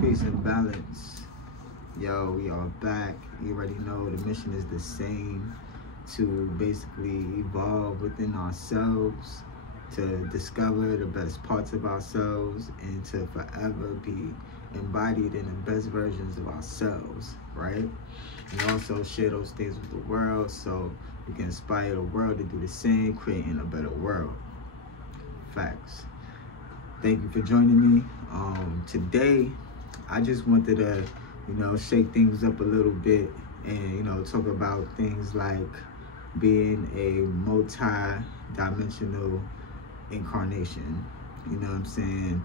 Peace and balance. Yo, we are back. You already know the mission is the same, to basically evolve within ourselves, to discover the best parts of ourselves, and to forever be embodied in the best versions of ourselves, right? And also share those things with the world so we can inspire the world to do the same, creating a better world. Facts. Thank you for joining me. Today, I just wanted to, shake things up a little bit and, talk about things like being a multi-dimensional incarnation. You know what I'm saying?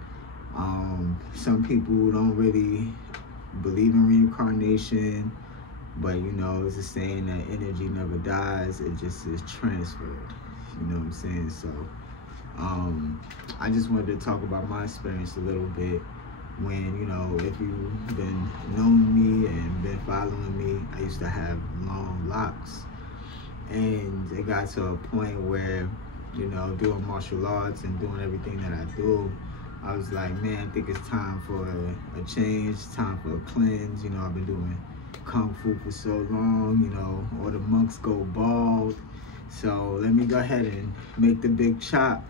Some people don't really believe in reincarnation, but, it's a saying that energy never dies, it just is transferred. You know what I'm saying? So, I just wanted to talk about my experience a little bit when, if you've been knowing me and been following me, I used to have long locks. And it got to a point where, doing martial arts and doing everything that I do, I was like, man, I think it's time for a change, time for a cleanse. I've been doing Kung Fu for so long, all the monks go bald. So let me go ahead and make the big chop.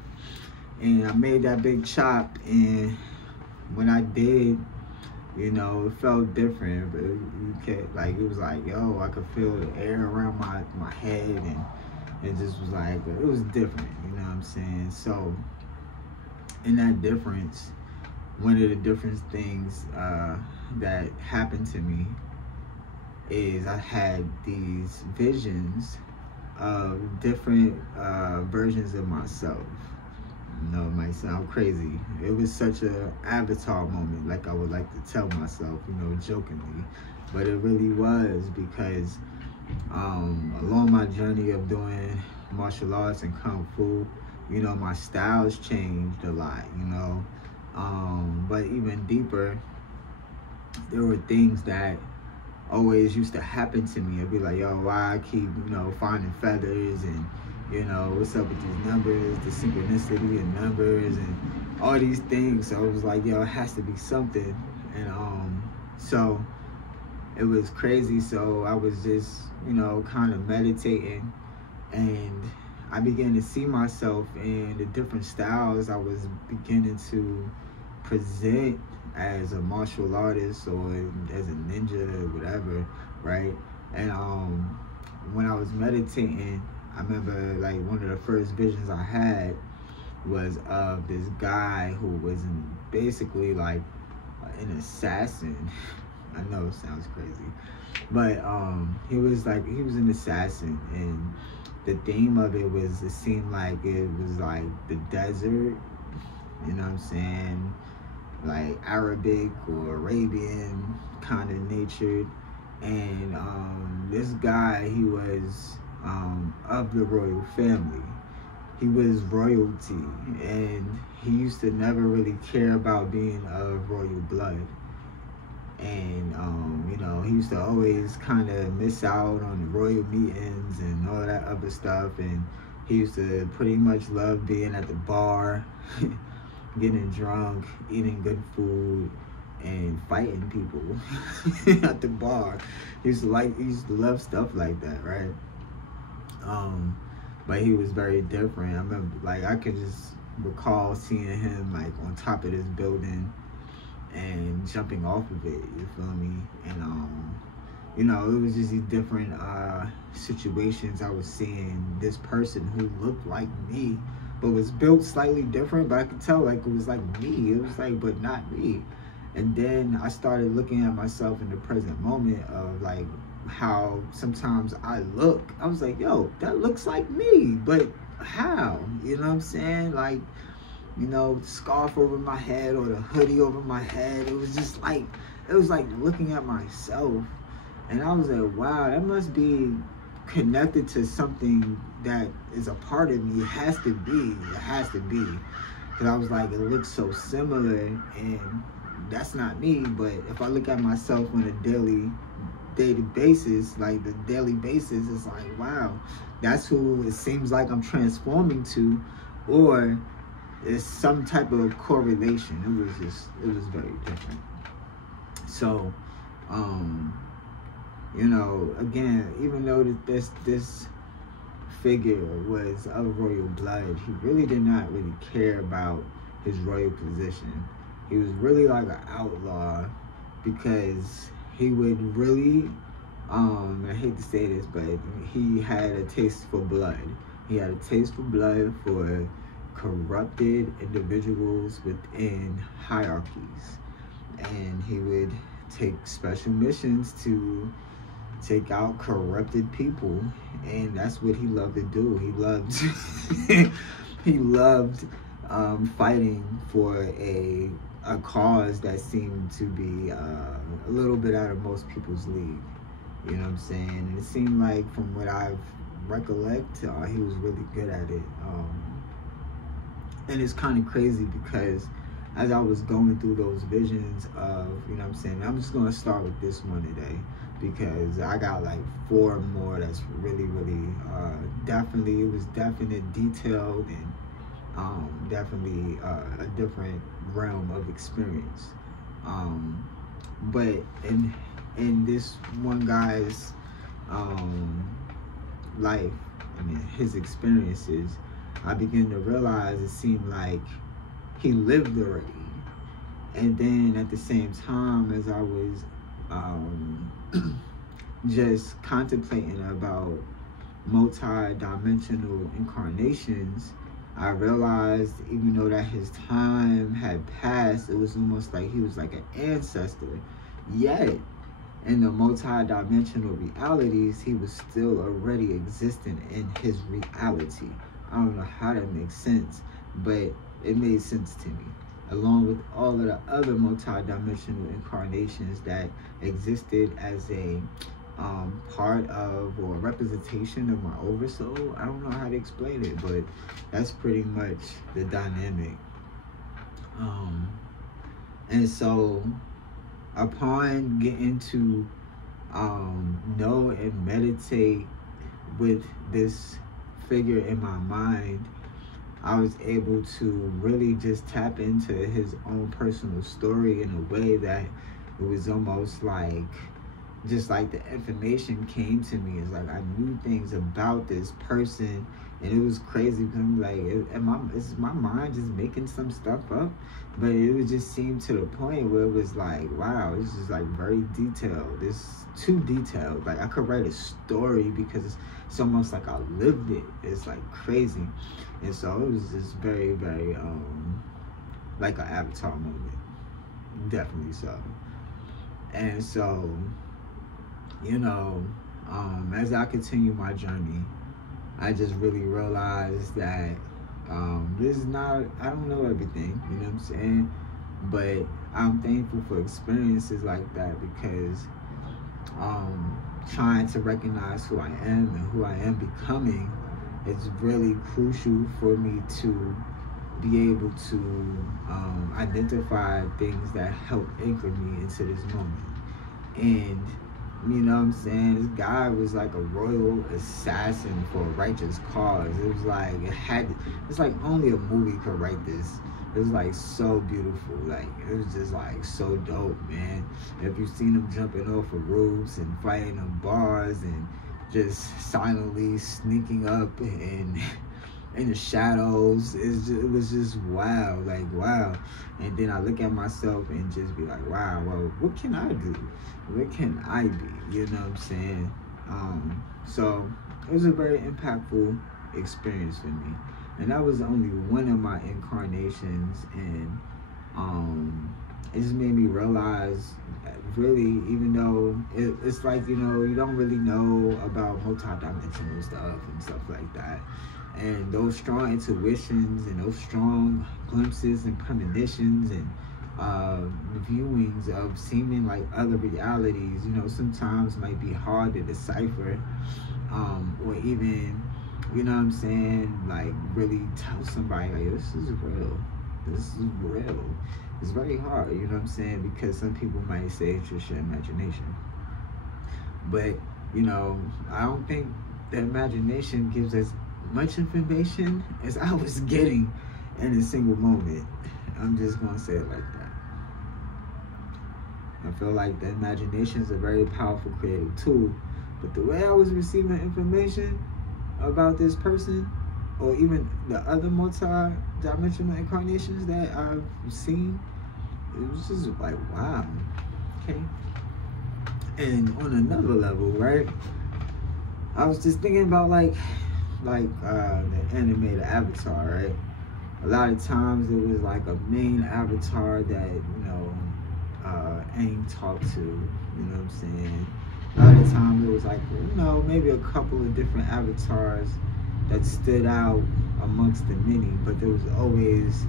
And I made that big chop, and when I did, it felt different. But it was like, yo, I could feel the air around my head, and it just was like, it was different, you know what I'm saying? So, in that difference, one of the different things that happened to me is I had these visions of different versions of myself. It might sound crazy. It was such an avatar moment, like I would like to tell myself, jokingly. But it really was, because along my journey of doing martial arts and Kung Fu, my styles changed a lot, But even deeper, there were things that always used to happen to me. I'd be like, yo, why I keep, finding feathers, and what's up with these numbers, the synchronicity of numbers, and all these things. So it was like, yo, it has to be something. And so it was crazy. So I was just, kind of meditating, and I began to see myself in the different styles I was beginning to present as a martial artist or as a ninja or whatever, right? And when I was meditating, I remember like one of the first visions I had was of this guy who was basically like an assassin. I know it sounds crazy, but he was an assassin, and the theme of it was, it seemed like it was like the desert, you know what I'm saying? Like Arabic or Arabian kind of natured. And this guy, he was of the royal family. He was royalty, and he used to never really care about being of royal blood. And he used to always kind of miss out on the royal meetings and all that other stuff. And he used to pretty much love being at the bar, getting drunk, eating good food, and fighting people at the bar. He used to love stuff like that, right? But he was very different. I remember, I could just recall seeing him on top of this building and jumping off of it, you feel me? And it was just these different situations. I was seeing this person who looked like me, but was built slightly different, but I could tell it was like me. It was but not me. And then I started looking at myself in the present moment of how sometimes I look. I was like, yo, that looks like me, but how? You know what I'm saying? Scarf over my head or the hoodie over my head. It was just like looking at myself, and I was like, wow, that must be connected to something that is a part of me. It has to be, because I was like, it looks so similar, and that's not me. But if I look at myself on a daily basis, the daily basis, it's like, wow, that's who it seems like I'm transforming to, or it's some type of correlation. It was very different. So, you know, again, even though this figure was of royal blood, he really did not really care about his royal position. He was really like an outlaw, because he would really, I hate to say this, but he had a taste for blood. He had a taste for blood, for corrupted individuals within hierarchies. And he would take special missions to take out corrupted people, and that's what he loved to do. He loved he loved fighting for a cause that seemed to be a little bit out of most people's league. You know what I'm saying? And it seemed like, from what I've recollect, he was really good at it. And it's kind of crazy, because as I was going through those visions of, you know what I'm saying, I'm just going to start with this one today, because I got like 4 more that's really, really, definitely, it was definite, detailed, and definitely a different realm of experience. But in this one guy's life, I mean, his experiences, I began to realize it seemed like he lived already. And then at the same time, as I was just contemplating about multi-dimensional incarnations, I realized, even though that his time had passed, it was almost like he was like an ancestor. Yet, in the multi-dimensional realities, he was still already existent in his reality. I don't know how that makes sense, but it made sense to me. Along with all of the other multi-dimensional incarnations that existed as a part of, or representation of, my oversoul. I don't know how to explain it, but that's pretty much the dynamic. And so, upon getting to know and meditate with this figure in my mind, I was able to really just tap into his own personal story in a way that it was almost like, just like the information came to me. It's like I knew things about this person, and it was crazy, because I'm like, is my mind just making some stuff up? But it would just seem to the point where it was like, wow, this is like very detailed. It's too detailed. Like, I could write a story, because it's almost like I lived it. It's like crazy. And so it was just very, very like an Avatar moment. Definitely so. And so, you know, as I continue my journey, I just really realized that this is not, I don't know everything, you know what I'm saying? But I'm thankful for experiences like that, because trying to recognize who I am and who I am becoming, it's really crucial for me to be able to identify things that help anchor me into this moment. And you know what I'm saying? This guy was like a royal assassin for a righteous cause. It was like, it's like only a movie could write this. It was like so beautiful. Like, it was just like so dope, man. If you've seen him jumping off of roofs and fighting in bars and just silently sneaking up and in the shadows, it was just wow, like wow. And then I look at myself and just be like, wow, well, what can I do? What can I be? You know what I'm saying? So it was a very impactful experience for me. And that was only one of my incarnations, and it just made me realize, really, even though it's like, you know, you don't really know about multi-dimensional stuff and stuff like that. And those strong intuitions and those strong glimpses and premonitions and viewings of seeming like other realities, you know, sometimes might be hard to decipher, or even, you know what I'm saying, like really tell somebody, like, this is real. This is real. It's very hard, you know what I'm saying, because some people might say it's just your imagination. But, you know, I don't think the imagination gives us much information as I was getting in a single moment. I'm just gonna say it like that. I feel like the imagination is a very powerful creative tool. But the way I was receiving information about this person, or even the other multi-dimensional incarnations that I've seen, it was just like, wow. Okay. And on another level, right? I was just thinking about like the animated Avatar, right? A lot of times it was like a main avatar that, Aang talked to, you know what I'm saying? A lot of times it was like, maybe a couple of different avatars that stood out amongst the many, but there was always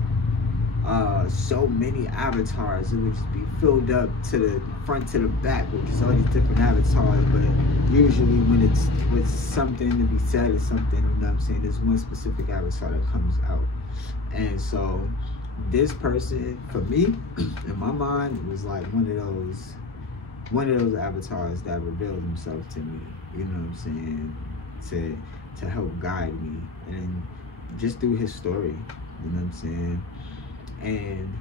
so many avatars. It would just be filled up to the front to the back with just all these different avatars. But usually when it's with something to be said or something, you know what I'm saying, there's one specific avatar that comes out. And so this person, for me, in my mind, was like one of those avatars that revealed themselves to me, you know what I'm saying, to help guide me, and just through his story, you know what I'm saying. And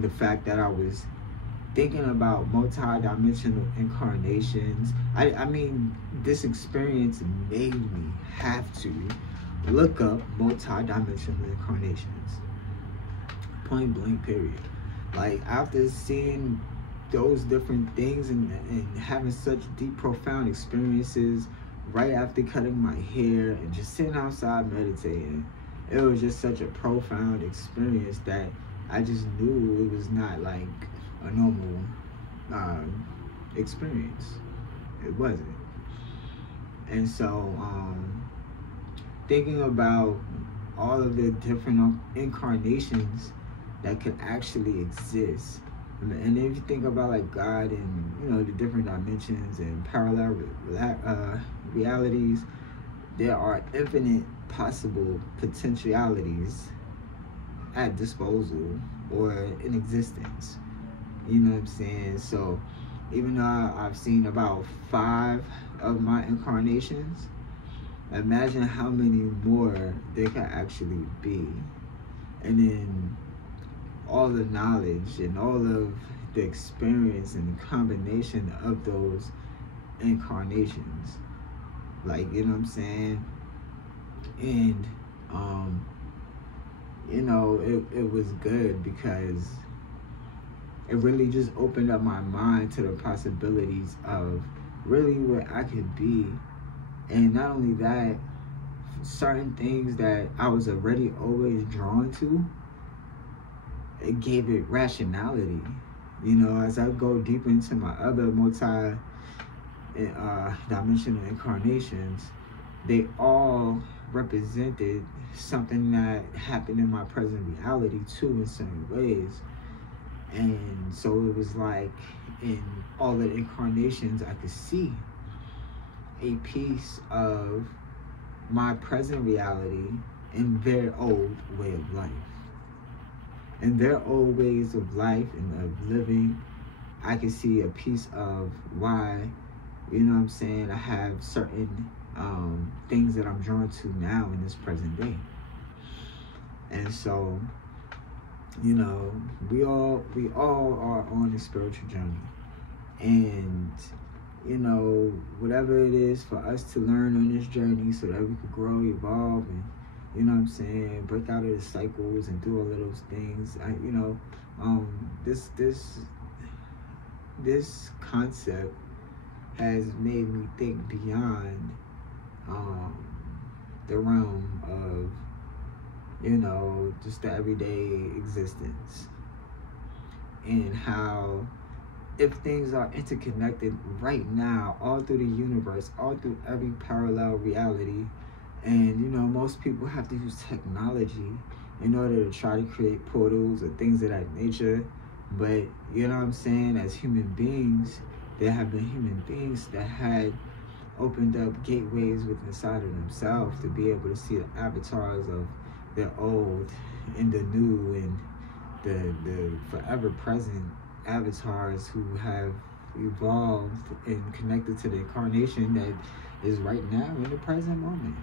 the fact that I was thinking about multi-dimensional incarnations, I mean, this experience made me have to look up multi-dimensional incarnations. Point blank, period. Like, after seeing those different things and having such deep, profound experiences right after cutting my hair and just sitting outside meditating, it was just such a profound experience that I just knew it was not like a normal experience. It wasn't. And so thinking about all of the different incarnations that could actually exist, and if you think about like God and the different dimensions and parallel realities, there are infinite possible potentialities at disposal or in existence. You know what I'm saying? So even though I've seen about 5 of my incarnations, imagine how many more there could actually be. And then all the knowledge and all of the experience and the combination of those incarnations. Like, you know what I'm saying? And it was good because it really just opened up my mind to the possibilities of really where I could be. And not only that, certain things that I was already always drawn to, it gave it rationality. As I go deeper into my other multi-dimensional incarnations, they all represented something that happened in my present reality too, in certain ways. And so it was like in all the incarnations I could see a piece of my present reality in their old way of life. In their old ways of life and of living, I could see a piece of why, you know what I'm saying, I have certain things that I'm drawn to now in this present day. And so, we all are on a spiritual journey. And, whatever it is for us to learn on this journey so that we could grow, evolve, and, you know what I'm saying, break out of the cycles and do all of those things. This concept has made me think beyond the realm of, just the everyday existence, and how if things are interconnected right now, all through the universe, all through every parallel reality, and most people have to use technology in order to try to create portals or things of that nature. But you know what I'm saying, as human beings, there have been human beings that had opened up gateways within inside of themselves to be able to see the avatars of the old and the new and the forever present avatars who have evolved and connected to the incarnation that is right now in the present moment.